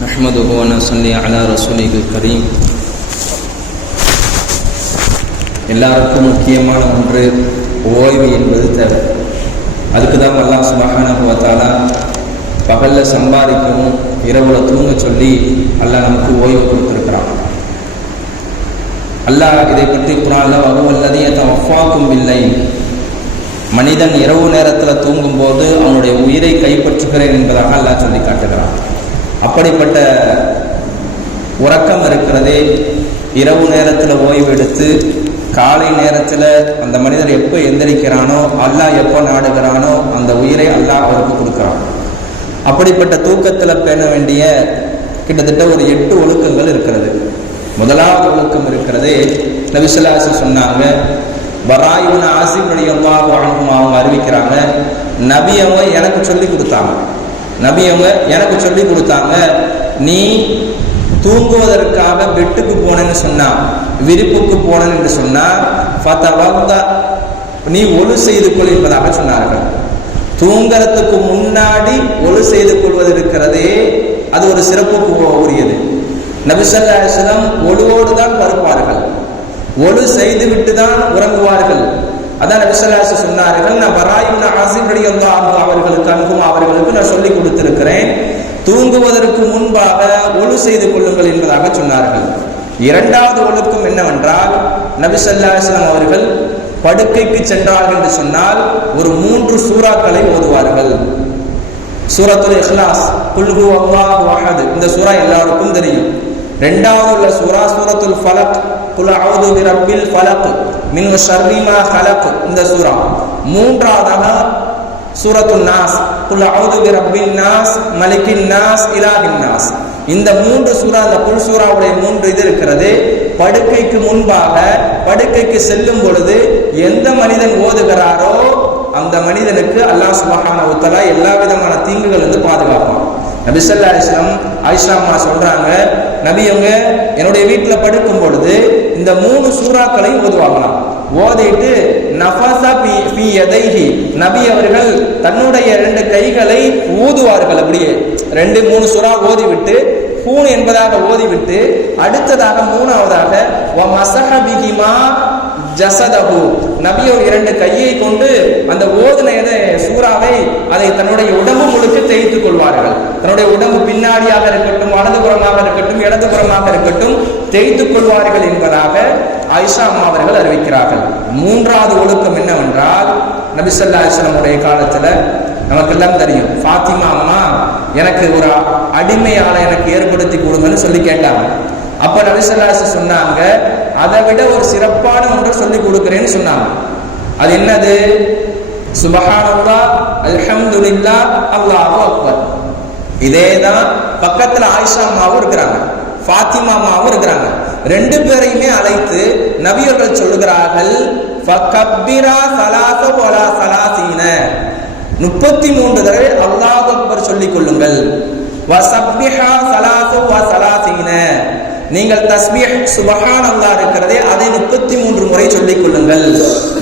நஹ்மதுஹு வ நஸல்லி அலா ரசூலிஹில் கரீம். எல்லாருக்கும் முக்கியமான ஒன்று ஓய்வு என்பது தேவை. அதுக்கு தான் அல்லாஹ் சுப்ஹானஹு வ தஆலா பகலில் சம்பாதிக்கவும் இரவுல தூங்க சொல்லி அல்லாஹ் நமக்கு ஓய்வு கொடுத்துருக்கிறான். அல்லாஹ் இதை பற்றி குர்ஆன்ல வஹுவல்லதீ யதவஃபாக்கும் பில்லைல், மனிதன் இரவு நேரத்தில் தூங்கும்போது அவனுடைய உயிரை கைப்பற்றுகிறேன் என்பதாக அல்லாஹ் சொல்லி காட்டுகிறான். அப்படிப்பட்ட உறக்கம் இருக்கிறதே, இரவு நேரத்தில் ஓய்வு எடுத்து காலை நேரத்தில் அந்த மனிதர் எப்போ எந்திரிக்கிறானோ, அல்லாஹ் எப்போ நாடுகிறானோ அந்த உயிரை அல்லாஹ் அவருக்கு கொடுக்குறான். அப்படிப்பட்ட தூக்கத்தில் பேண வேண்டிய கிட்டத்தட்ட ஒரு 8 ஒழுக்கங்கள் இருக்கிறது. முதலாவது ஒழுக்கம் இருக்கிறது, நபி ஸல்லல்லாஹு அலைஹி வஸல்லம் சொன்னாங்க, பராய் இப்னு ஆஸிம் ரலியல்லாஹு அன்ஹு அவங்க அறிவிக்கிறாங்க, நபி அவங்க எனக்கு சொல்லி கொடுத்தாங்க, நீ தூங்குவதற்காக பெட்டுக்கு போனேன்னு சொன்னா, விரிப்புக்கு போனேன் என்று சொன்னா, நீ ஒழு செய்து கொள் என்பதாக சொன்னார்கள். தூங்குறதுக்கு முன்னாடி ஒழு செய்து கொள்வது இருக்கிறதே, அது ஒரு சிறப்புக்கு உரியது. நபி ஸல்லல்லாஹு அலைஹி வஸல்லம் ஒழுவோடு தான் படுப்பார்கள், ஒழு செய்து விட்டு தான் உறங்குவார்கள். அதான் நபி ஸல்லல்லாஹு அலைஹி வஸல்லம் சொன்னார்கள், நான் பராய் இப்னு ஆஸிம் ரலியல்லாஹு அவர்களுக்கு நான் சொல்லி கொடுத்திருக்கிறேன், தூங்குவதற்கு முன்பாக ஒழு செய்து கொள்ளுங்கள் என்பதாக சொன்னார்கள். இரண்டாவது ஒழுக்கம் என்னவென்றால், நபி ஸல்லல்லாஹு அலைஹி வஸல்லம் அவர்கள் படுக்கைக்கு சென்றார்கள் என்று சொன்னால் ஒரு 3 சூறாக்களை ஓதுவார்கள். சூரத்துல் இஹ்லாஸ், குல் ஹுவல்லாஹு அஹத், இந்த சூரா எல்லாருக்கும் தெரியும். இரண்டாவது உள்ள சூரா சூரத்துல் ஃபலக், குல் அஊது பிரப்பில் ஃபலக் மின் ஷர்ரி மா ஹலக், இந்த சூரா. மூன்றாவதாக சூரத்துன் நாஸ், குல் அஊது பிரப்பின் நாஸ் மலிக்கின் நாஸ் இலாஹின் நாஸ். இந்த 3 சூரா, அந்த குல் சூராவுடைய 3 இது இருக்கிறது. படுக்கைக்கு முன்பாக, படுக்கைக்கு செல்லும் பொழுது எந்த மனிதன் ஓதுகிறாரோ அந்த மனிதனுக்கு அல்லாஹ் சுப்ஹானஹு வ தஆலா எல்லா விதமான தீங்குகள் இருந்து பாதுகாப்பான். நபி ஸல்லல்லாஹு அலைஹி வஸல்லம் ஆயிஷா அம்மா சொல்றாங்க, நபி அவங்க என்னுடைய வீட்டில் படுக்கும் பொழுது இந்த 3 சூறாக்களையும் ஓதுவாங்களாம். ஓதிட்டு நஃபஸா ஃபீ யதைஹி, நபி அவர்கள் தன்னுடைய 2 கைகளை ஊதுவார்கள். அப்படியே 2-3 சூறா ஓதிவிட்டு, பூன் என்பதாக ஓதிவிட்டு, அடுத்ததாக 3ஆவதாக வ மஸஹ பிஹிமா ஜஸதஹு, நபியோர் 2 கையை கொண்டு அந்த ஓதுன சூறாவை அதை தன்னுடைய உடம்பு முழுக்க தேய்த்துக் கொள்வார்கள். தன்னுடைய உடம்பு பின்னாடியாக இருக்கட்டும், வலதுபுறமாக இருக்கட்டும், இடதுபுறமாக இருக்கட்டும் தேய்த்துக் கொள்வார்கள் என்பதாக ஆயிஷா அம்மா அவர்கள் அறிவிக்கிறார்கள். மூன்றாவது ஒழுக்கம் என்னவென்றால், நபி ஸல்லல்லாஹு அலைஹி வஸல்லம் உடைய காலத்துல நமக்கெல்லாம் தெரியும், ஃபாத்திமா அம்மா எனக்கு ஒரு அடிமையாளை எனக்கு ஏற்படுத்தி கொடுங்கன்னு சொல்லி கேட்டாங்க. அப்ப நபி ஸல்லல்லாஹு அலைஹி வஸல்லம் சொன்னாங்க, அதை விட ஒரு சிறப்பான ஒன்றை சொல்லி கொடுக்கிறேன்னு சொன்னாங்க. அது என்னது? சுப்ஹானல்லாஹ், அல்ஹம்துலில்லாஹ், அல்லாஹு அக்பர். இதேதான் பக்கத்துல ஆயிஷா அம்மாவும் இருக்கிறாங்க, ஃபாத்திமா அம்மாவும் இருக்கிறாங்க. 2 பேரையுமே அழைத்து நபியர்கள் சொல்லுகிறார்கள், ஃபகப்பிரா ஸலாஸ வலா ஸலாஸீன, 33 தடவை அல்லாஹு அக்பர் சொல்லிக் கொள்ளுங்கள். வஸப்பிஹா ஸலாஸ வ ஸலாஸீன, நீங்கள் தஸ்பீஹ் சுப்ஹானல்லாஹ் இருக்கிறதே அதை 33 முறை சொல்லிக் கொள்ளுங்கள்.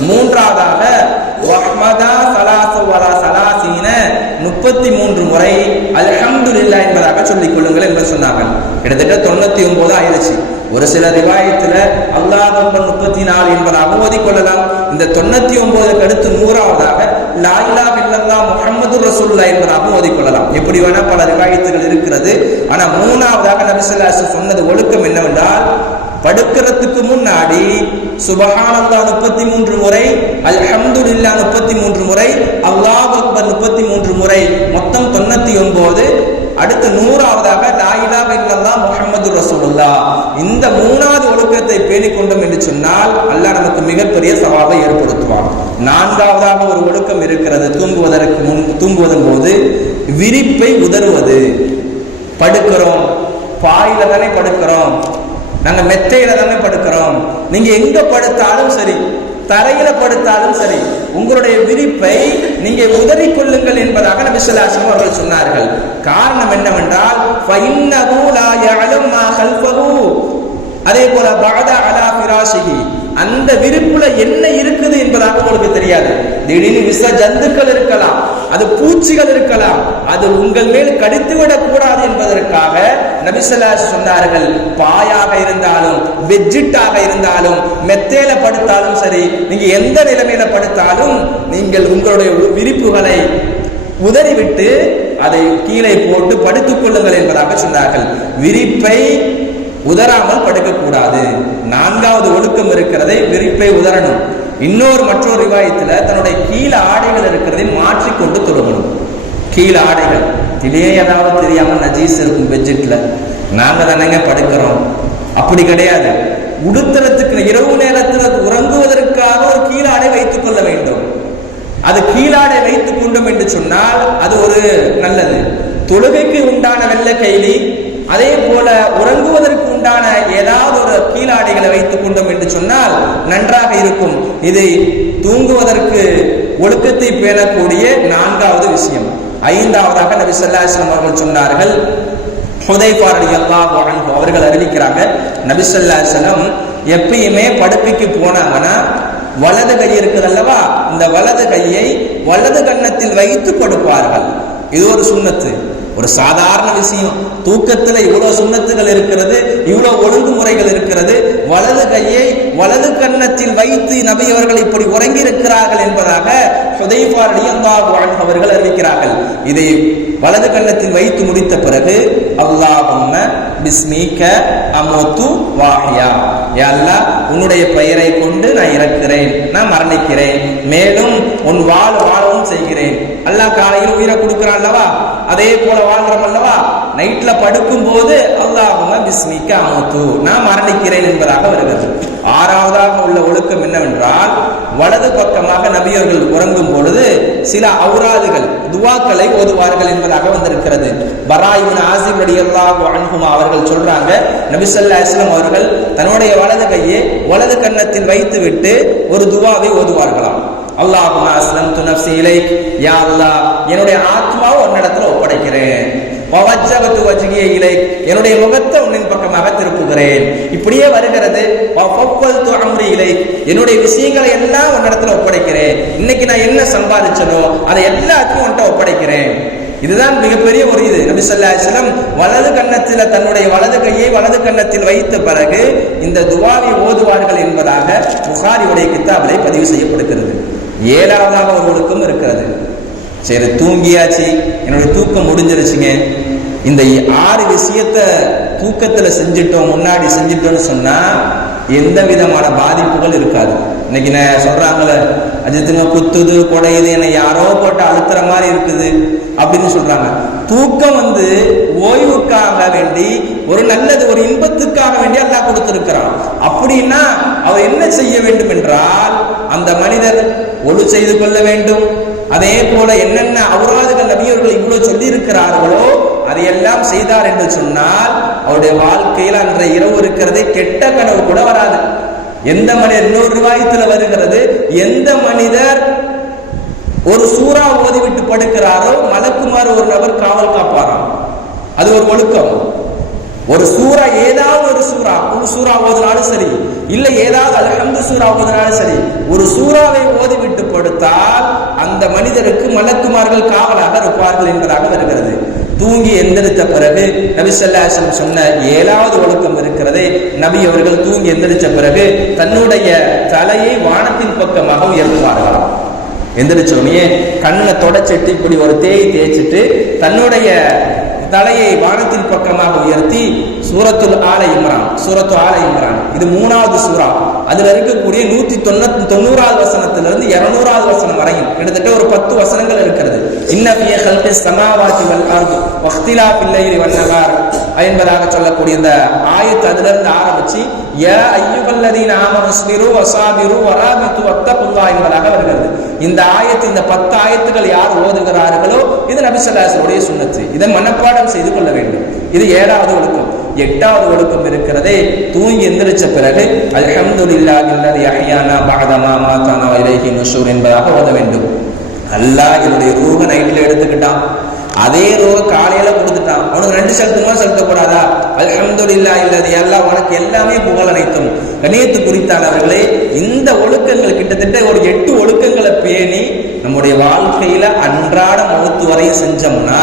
மூன்றாவதாக வஹ்மதா ஸலாஸ வலா ஸலாஸீன, 33 முறை அல்ஹம்துலில்லாஹ் என்பதாக சொல்லிக் கொள்ளுங்கள் என்று சொன்னார்கள். கிட்டத்தட்ட 99 ஆயிடுச்சு. ஒரு சில ரிவாயத்துல அல்லாஹ் அக்பர் 34 என்பதாக ஓதிக்கொள்ளலாம். இந்த 99க்கு அடுத்து 100ஆவதாக லா இலாஹ இல்லல்லாஹ் முஹம்மதுர் ரசூலுல்லாஹ் என்பதாக ஓதிக்கொள்ளலாம். எப்படி வேணா பல ரிவாயத்துகள் இருக்கிறது. ஆனா 3ஆவதாக நபி ஸல்லல்லாஹு அலைஹி வஸல்லம் சொன்னது ஒழுக்கம் என்னவென்றால், படுக்கிறதுக்கு முன்னாடி சுப்ஹானல்லாஹ் 33 முறை, அல்ஹம்துலில்லாஹ் 33 முறை, அல்லாஹு அக்பர் 33 முறை, மொத்தம் 99. அடுத்து 100ஆவதாக லா இலாஹ இல்லல்லாஹ் முஹம்மதுர் ரசூலுல்லாஹ். இந்த 3வது ஒழுக்கத்தை பேணிக் கொண்டோம் என்று சொன்னால் அல்லாஹ் நமக்கு மிகப்பெரிய சவாபை ஏற்படுத்துவான். 4ஆவதாக ஒரு ஒழுக்கம் இருக்கிறது, தூங்குவதன் போது விரிப்பை உதறுவது. படுக்கிறோம், பாயில தானே படுக்கிறோம், நாங்க மெத்தையில தானே படுக்கிறோம். நீங்க எங்க படுத்தாலும் சரி, தரையில படுத்தாலும் சரி, உங்களுடைய விரிப்பை நீங்க உதறிக் கொள்ளுங்கள் என்பதாக நபி ஸல்லல்லாஹு அலைஹி வஸல்லம் அவர்கள் சொன்னார்கள். காரணம் என்னவென்றால், ஃபஇன்னஹு லா யஅலம் மா கல்ஃபஹு, அதே போல பஅத அலா ஃபிராஷிஹி, அந்த விரிப்புல என்ன இருக்குது என்பதாக உங்களுக்கு தெரியாது. திடீர்னு விஷ ஜந்துக்கள் இருக்கலாம், அது பூச்சிகள் இருக்கலாம், அது உங்கள் மேல் கடித்துவிடக் கூடாது என்பதற்காக நபி ஸல்லல்லாஹு அலைஹி வஸல்லம் சொன்னார்கள், பாயாக இருந்தாலும் பெட்ஷீட்டாக இருந்தாலும் மெத்தையில படுத்தாலும் சரி, நீங்க எந்த நிலைமையில படுத்தாலும் நீங்கள் உங்களுடைய விரிப்புகளை உதறிவிட்டு அதை கீழே போட்டு படுத்துக் கொள்ளுங்கள் என்பதாக சொன்னார்கள். விரிப்பை உதறாமல் படுக்கக்கூடாது. நான்காவது ஒழுக்கம் இருக்கிறதை விரிப்பை உதறணும். மற்றொரு ரிவாயத்துல தன்னுடைய கீழ ஆடைகள் இருக்கிறதை மாற்றிக்கொண்டு தொழுகணும். கீழ ஆடைகள் திடீர்னு ஏதாவது தெரியாம நஜீஸ் இருக்கும் பெட்ஷீட்ல, நாங்க தானங்க படுக்கிறோம், அப்படி கிடையாது. உடுத்துறதுக்கு இரவு நேரத்தில் உறங்குவதற்காக ஒரு கீழாடை வைத்துக் கொள்ள வேண்டும். அது கீழாடை வைத்துக் கொண்டோம் என்று சொன்னால் அது ஒரு நல்லது. தொழுகைக்கு உண்டான வெள்ளை கைலி, அதே போல உறங்குவதற்கு உண்டான ஏதாவது ஒரு கீழாடைகளை வைத்துக் கொண்டோம் என்று சொன்னால் நன்றாக இருக்கும். இது தூங்குவதற்கு ஒழுக்கத்தை பேணக்கூடிய நான்காவது விஷயம். ஐந்தாவதாக நபி ஸல்லல்லாஹு அலைஹி வஸல்லம் அவர்கள் சொன்னார்கள், ஹுதைஃபா ரலியல்லாஹு அன்ஹு அவர்கள் அறிவிக்கிறாங்க, நபி ஸல்லல்லாஹு அலைஹி வஸல்லம் எப்பயுமே படுக்கைக்கு போனாங்கன்னா வலது கை இருக்குது அல்லவா, இந்த வலது கையை வலது கன்னத்தில் வைத்து படுப்பார்கள். இது ஒரு சுன்னத்து, ஒரு சாதாரண விஷயம். தூக்கத்தில் இவ்வளவு சுன்னத்துகள் இருக்கிறது, இவ்வளவு ஒழுங்குமுறைகள் இருக்கிறது. வலது கையை வலது கன்னத்தில் வைத்து நபி அவர்கள் இப்படி உறங்கி இருக்கிறார்கள் என்பதாக ஹுதைஃபா ரலியல்லாஹு அன்ஹு அவர்கள் அறிவிக்கிறார்கள். இதை வலது கன்னத்தில் வைத்து முடித்த பிறகு அல்லாஹும்ம பிஸ்மிக அமூது வாஹ்யா, யா அல்லாஹ் உன்னுடைய பெயரை கொண்டு நான் இறக்கிறேன், நான் மரணிக்கிறேன், மேலும் உன் வாழவும் செய்கிறேன். அல்லாஹ் காலையில் உயிரை கொடுக்கிறான் அல்லவா, அதே போல வாழ்கிறோம் அல்லவா. நைட்ல படுக்கும் போது அல்லாஹும்ம பிஸ்மிக அமூது, நான் மரணிக்கிறேன் என்பதாக வருகிறது. ஆறாவதாக உள்ள ஒழுக்கம் என்னவென்றால், வலது பக்கமாக நபியவர்கள் உறங்கும் பொழுது சில அவுராதுகள் துவாக்களை ஓதுவார்கள் என்பதாக வந்திருக்கிறது. பரா இப்னு ஆசிப் ரலியல்லாஹு அன்ஹு அவர்கள் சொல்றாங்க, நபி ஸல்லல்லாஹு அலைஹி வஸல்லம் அவர்கள் தன்னுடைய வலது கையை வலது கன்னத்தில் வைத்து விட்டு ஒரு துவாவை ஓதுவார்களாம். அல்லாஹும்ம அஸ்லம்து நஃப்ஸி இலைக், யா அல்லாஹ் என்னுடைய ஆத்மாவை உன்னிடத்தில் ஒப்படைக்கிறேன். வவஜ்ஜஹது வஜ்ஹி இலைக், என்னுடைய முகத்தை உன்னின் பக்கமாக திருப்புகிறேன். இப்படியே வருகிறது. வஃபவ்வல்து அம்ரி இலைக், என்னுடைய விஷயங்களை எல்லாம் உன்னிடத்தில் ஒப்படைக்கிறேன். இன்னைக்கு நான் என்ன சம்பாதிச்சனோ அதை எல்லாத்தையும் உன்கிட்ட ஒப்படைக்கிறேன். இதுதான் மிகப்பெரிய ஒரு இது. நபி ஸல்லல்லாஹு அலைஹி வஸல்லம் வலது கன்னத்தில் தன்னுடைய வலது கையை வலது கன்னத்தில் வைத்த பிறகு இந்த துவாவை ஓதுவார்கள் என்பதாக புகாரியுடைய கிதாபிலே பதிவு செய்யப்படுகிறது. ஏழாவதாக ஒரு ஒழுக்கம் இருக்கிறது. சரி, தூங்கியாச்சு, என்னுடைய தூக்கம் முடிஞ்சிருச்சுங்க, இந்த 6 விஷயத்த தூக்கத்துல செஞ்சிட்டோம், முன்னாடி செஞ்சிட்டோம்னு சொன்னா எந்த விதமான பாதிப்புகள் இருக்காது. இன்னைக்கு நான் சொல்றாங்களே, அஜித்துங்க குத்துது கொடையுது, என்னை யாரோ போட்டு அழுத்துற மாதிரி இருக்குது அப்படின்னு சொல்றாங்க. தூக்கம் ஓய்வுக்காக வேண்டி, ஒரு நல்லது, ஒரு இன்பத்துக்காக வேண்டி அல்லாஹ் கொடுத்திருக்கிறான். அப்படின்னா அவர் என்ன செய்ய வேண்டும் என்றால், அந்த மனிதர் ஒழு செய்து கொள்ள வேண்டும். அதே போல என்னென்ன அவுராதுகள் நபியவர்கள் இவ்வளவு சொல்லி இருக்கிறார்களோ அதையெல்லாம் செய்தார் என்று சொன்னால் அவருடைய வாழ்க்கையில் அன்றைய இரவு இருக்கிறதே கெட்ட கனவு கூட வராது. எந்த மனிதர், இன்னொரு ரிவாயத்துல வருகிறது, எந்த மனிதர் ஒரு சூறா ஓதிவிட்டு படுக்கிறாரோ மலக்குமார் ஒரு நபர் காவல் காப்பாராம். அது ஒரு ஒழுக்கம். ஒரு சூறா, ஏதாவது ஒரு சூறா ஓதினாலும் சரி, இல்லை ஏதாவது அல்ஹம்து சூறா ஓதினாலும் சரி, ஒரு சூறாவை ஓதிவிட்டு படுத்தால் அந்த மனிதருக்கு மலக்குமார்கள் காவலாக இருப்பார்கள் என்பதாக வருகிறது. தூங்கி எந்திரித்த பிறகு நபி ஸல்லல்லாஹு அலைஹி வஸல்லம் சொன்ன 7வது ஒழுக்கம் இருக்கிறது. நபி அவர்கள் தூங்கி எந்திரிச்ச பிறகு தன்னுடைய தலையை வானத்தின் பக்கமாக உயர்த்துவார்களாம். எந்திரிச்சோடனே கண்ணை தொடச்சிட்டு இப்படி ஒரு தேய்ச்சிட்டு தன்னுடைய தலையை வானத்தின் பக்கமாக உயர்த்தி சூரத்து ஆல இம்ரான், இது 3வது சூரா, அதுல இருக்கக்கூடிய 190வது வசனத்திலிருந்து 200வது வசனம் வரையும் கிட்டத்தட்ட ஒரு 10 வசனங்கள் இருக்கிறது. இன்ன ஃபீ ஹல்கிஸ் ஸமாவாதி வல் அர்தி வக்திலாஃபில் லைலி வன் நஹார் என்பதாக சொல்லக்கூடிய இந்த ஆயத்து அதிலிருந்து ஆரம்பிச்சு யா அய்யுஹல்லதீன ஆமனு ஸ்பிரு வஸாபிரு வராபித்து வத்தகுல்லாஹ் என்பதாக வருகிறது. இந்த ஆயத்து, இந்த 10 ஆயத்துகள் யார் ஓதுகிறார்களோ இது நபி ஸல்லல்லாஹு அலைஹி வஸல்லம் சுன்னத்து. இதை மனப்பாடம் செய்து கொள்ள வேண்டும். இது 7வது ஒழுக்கம். 8வது ஒழுக்கம் இருக்கிறதே, தூங்கி எந்திரிச்ச பிறகு அல்ஹம்துலில்லாஹில்லதி அஹ்யானா பஅதமா மாதானா வ இலைஹி நுஷூர் என்பதாக ஓத வேண்டும். அல்லாஹ் என்னுடைய ரூஹ நைட்ல எடுத்துக்கிட்டான், அதே ரூஹ காலையில கொடுத்துட்டான், அவனுக்கு 2 செலுத்தணுமா செலுத்தக்கூடாதா? அல்ஹம்துலில்லாஹ் இல்லதி அல்லாஹ் உனக்கு எல்லாமே புகழ் அனைத்தும். கண்ணியத்து குறித்தானவர்களே, இந்த ஒழுக்கங்கள் கிட்டத்தட்ட ஒரு 8 ஒழுக்கங்களை பேணி நம்முடைய வாழ்க்கையில அன்றாட மௌத்து வரை செஞ்சோம்னா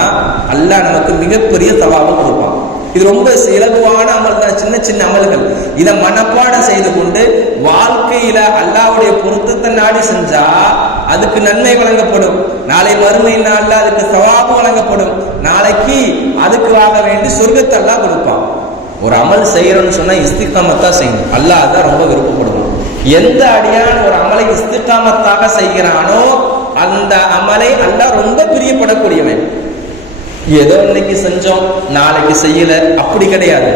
அல்லாஹ் நமக்கு மிகப்பெரிய தவாபை கொடுப்பான். இது ரொம்ப இலகுவான அமல் தான், சின்ன சின்ன அமல்கள். இதை மனப்பாடம் செய்து கொண்டு வாழ்க்கையில அல்லாஹ்வுடைய பொருத்தத்தை நாடி செஞ்சா அதுக்கு நன்மை வழங்கப்படும். நாளை மறுமை நாள்ல அதுக்கு சவாபு வழங்கப்படும். நாளைக்கு அதுக்கு வாங்க வேண்டி சொர்க்கத்தை அல்லாஹ் கொடுப்பான். ஒரு அமல் செய்யறோம்னு சொன்னா இஸ்திகாமத்தா செய்யணும். அல்லாஹ் அதான் ரொம்ப விருப்பப்படுவான். எந்த அடியான ஒரு அமலை இஸ்திகாமத்தாக செய்கிறானோ அந்த அமலை அல்லாஹ் ரொம்ப பிரியப்படக்கூடியவன். ஏதோ இன்னைக்கு செஞ்சோம் நாளைக்கு செய்யல அப்படி கிடையாது.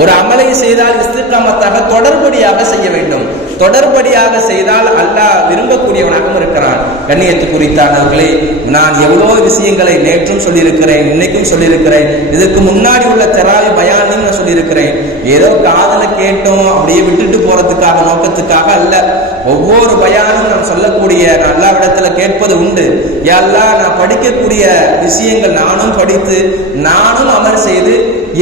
ஒரு அமலை செய்தால் இஸ்திகாமத்தாக தொடர்படியாக செய்ய வேண்டும். தொடர்படியாக செய்தால் அல்லாஹ் விரும்பக்கூடியவனாகவும் இருக்கிறான். கண்ணியத்து குறித்தானவர்களே, நான் எவ்வளோ விஷயங்களை நேற்றும் சொல்லியிருக்கிறேன், இன்னைக்கும் சொல்லியிருக்கிறேன். இதற்கு முன்னாடி உள்ள தராவி பயானையும் நான் சொல்லியிருக்கிறேன். ஏதோ காதல கேட்டோம் அப்படியே விட்டுட்டு போறதுக்காக நோக்கத்துக்காக அல்ல. ஒவ்வொரு பயானும் நாம் சொல்லக்கூடிய அல்லாஹ்விடத்துல கேட்பது உண்டு. யா அல்லாஹ், நான் படிக்கக்கூடிய விஷயங்கள் நானும் படித்து நானும் அமல் செய்து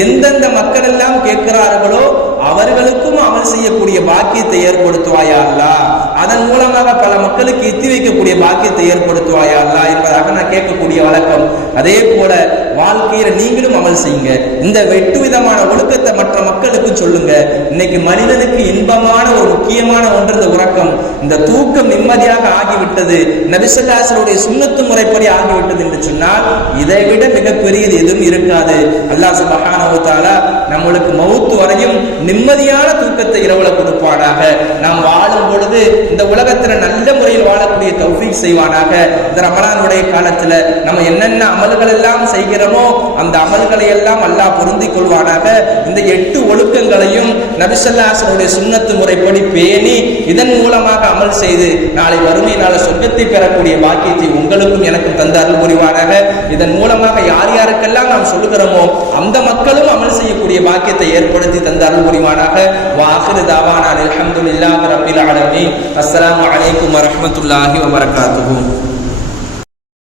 எந்தெந்த மக்கள் எல்லாம் கேட்கிறார்களோ அவர்களுக்கும் அமல் செய்யக்கூடிய பாக்கியத்தை ஏற்படுத்துவாயா அல்லாஹ். அதன் மூலமாக பல மக்களுக்கு எத்தி வைக்கக்கூடிய பாக்கியத்தை ஏற்படுத்துவாயா அல்லாஹ் என்பதாக நான் கேட்கக்கூடிய வழக்கம். அதே போல வாழ்க்கையில நீங்களும் அமல் செய்யுங்க. இந்த 8 விதமான ஒழுக்கத்தை மற்ற மக்களுக்கு சொல்லுங்க. இன்னைக்கு மனிதனுக்கு இன்பமான ஒரு முக்கியமான ஒன்று இந்த உறக்கம். இந்த தூக்கம் நிம்மதியாக ஆகிவிட்டது, நபி ஸல்லல்லாஹு அலைஹி வஸல்லம் சுன்னத்து முறைப்படி ஆகிவிட்டது என்று சொன்னால் இதை விட மிகப்பெரியது எதுவும் இருக்காது. அல்லாஹ் சுப்ஹானஹு வ தஆலா நம்மளுக்கு மௌத் வரையும் நிம்மதியான தூக்கத்தை இரவுல கொடுப்பானாக. நாம் வாழும் பொழுது இந்த உலகத்துல நல்ல முறையில் வாழக்கூடிய தௌஃபீக் செய்வானாக. இந்த ரமலானுடைய காலத்துல நம்ம என்னென்ன அமல்கள் எல்லாம் செய்கிறோமோ அந்த அமல்களை எல்லாம் அல்லாஹ் பொருந்திக் கொள்வானாக. இந்த 8 ஒழுக்கங்களையும் நபி ஸல்லல்லாஹு அலைஹி வஸல்லம் சுன்னத்து முறைப்படி பேணி இதன் மூலமாக அமல் செய்து நாளை வறுமை நாள சொர்க்கத்தை பெறக்கூடிய பாக்கியத்தை உங்களுக்கும் எனக்கும் தந்து அருள் புரிவானாக. இதன் மூலமாக யார் யாருக்கெல்லாம் நாம் சொல்லுகிறோமோ அந்த மக்களும் அமல் செய்யக்கூடிய பாக்கியத்தை ஏற்படுத்தி தந்து அருள் புரிவானாக. வாஹிரு தாவானா அல்ஹம்துலில்லாஹி ரப்பில் ஆலமீன். அஸ்ஸலாமு அலைக்கும் வரஹ்மத்துல்லாஹி வபரகாத்துஹு.